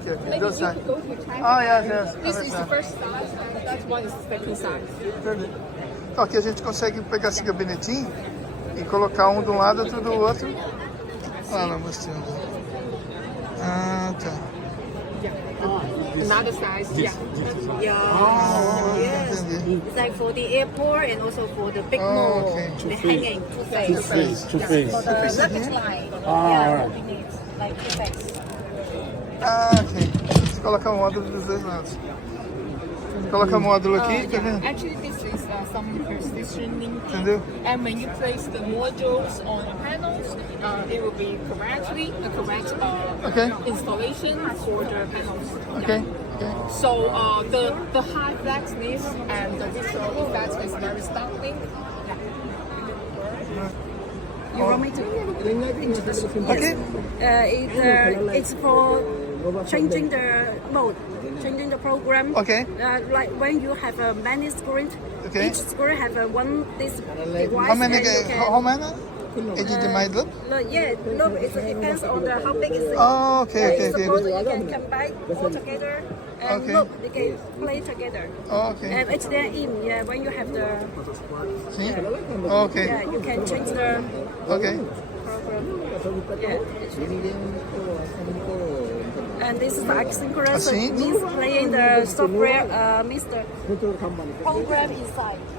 Okay, okay. Maybe Those you size. could go to China. Ah, yes. This is the Understand. first size, and that one is the second size. Entendi. Então aqui a gente consegue pegar esse gabinetinho e colocar um de um lado, outro do outro. Lá na mostrando. Ah, tá. Another size, yeah. Yeah. Yes. Entendi. It's like for the airport and also for the big Oh, mall. okay. The hanging two face. Two face. For the luggage line. Ah, yeah, alright. we need like two face. Ah, ok. Você coloca módulo dos dois lados. Coloca módulo aqui, tá vendo? Actually, this is some positioning. Entendeu? And when you place the modules on the panels, it will be correctly a correct Okay. installation for the panels. Ok. So the high flatness and the visual effect is very stunning. You want me to introduce? Okay. It's for changing the mode, changing the program. Okay. Like when you have a many screen, Okay. each screen have a one this device. How many? and you can, How many? Is it divided? look, it depends on the how big is it. Oh, okay. Suppose you can combine all together and Okay. look, they can play together. Oh, okay. And HDMI, yeah, when you have the, See? Okay. yeah, you can change the Okay. program. Yeah. And this is the asynchronous, Async? means playing the software, means the program inside.